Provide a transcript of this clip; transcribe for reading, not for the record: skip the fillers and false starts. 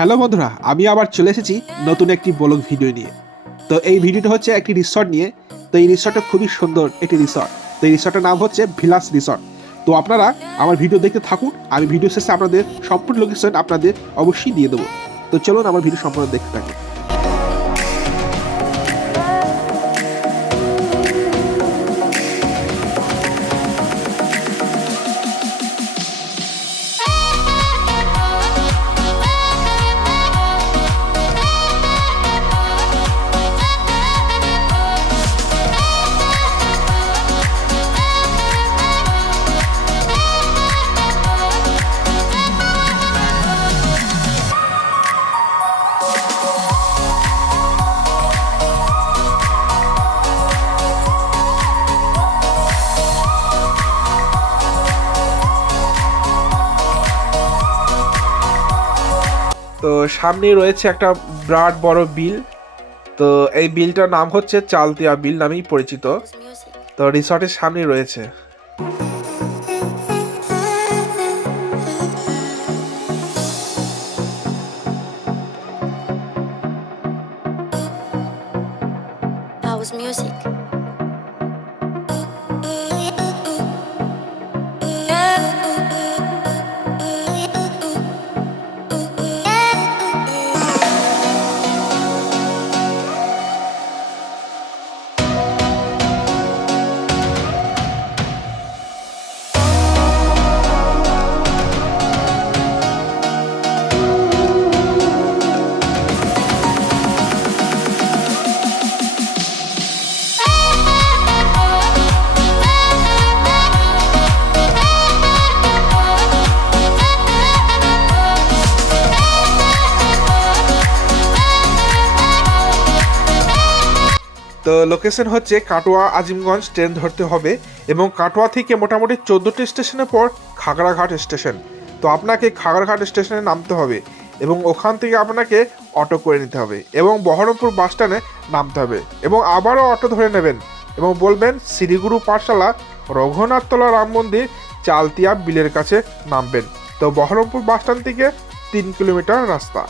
Hello বন্ধুরা, আমি আবার চলে এসেছি নতুন একটি ব্লগ ভিডিও নিয়ে। তো এই ভিডিওটা হচ্ছে একটি রিসর্ট নিয়ে। তো এই রিসর্টটা খুবই সুন্দর একটি রিসর্ট। তো এই রিসর্টের নাম হচ্ছে ভিলাস রিসর্ট। তো আপনারা আমার ভিডিও দেখতে থাকুন, আমি ভিডিও শেষে আপনাদের সম্পূর্ণ লোকেশন আপনাদের অবশ্যই দিয়ে দেবো। তো চলুন আমার ভিডিও সম্পূর্ণ দেখতে থাকুন। তো সামনে রয়েছে একটা বিরাট বড় বিল। তো এই বিলটার নাম হচ্ছে চালতিয়া বিল নামেই পরিচিত। তো রিসর্টের সামনে রয়েছে। House music. তো লোকেশন হচ্ছে কাটোয়া আজিমগঞ্জ ট্রেন ধরতে হবে এবং কাটোয়া থেকে মোটামুটি 14টি স্টেশনের পর খাগড়াঘাট স্টেশন। তো আপনাকে খাগড়াঘাট স্টেশনে নামতে হবে এবং ওখান থেকে আপনাকে অটো করে নিতে হবে এবং বহরমপুর বাস স্ট্যান্ডে নামতে হবে এবং আবারও অটো ধরে নেবেন এবং বলবেন শ্রীগুরু পাঠশালা রঘুনাথতলা রাম মন্দির চালতিয়া বিলের কাছে নামবেন। তো বহরমপুর বাস স্ট্যান্ড থেকে 3 কিলোমিটার রাস্তা।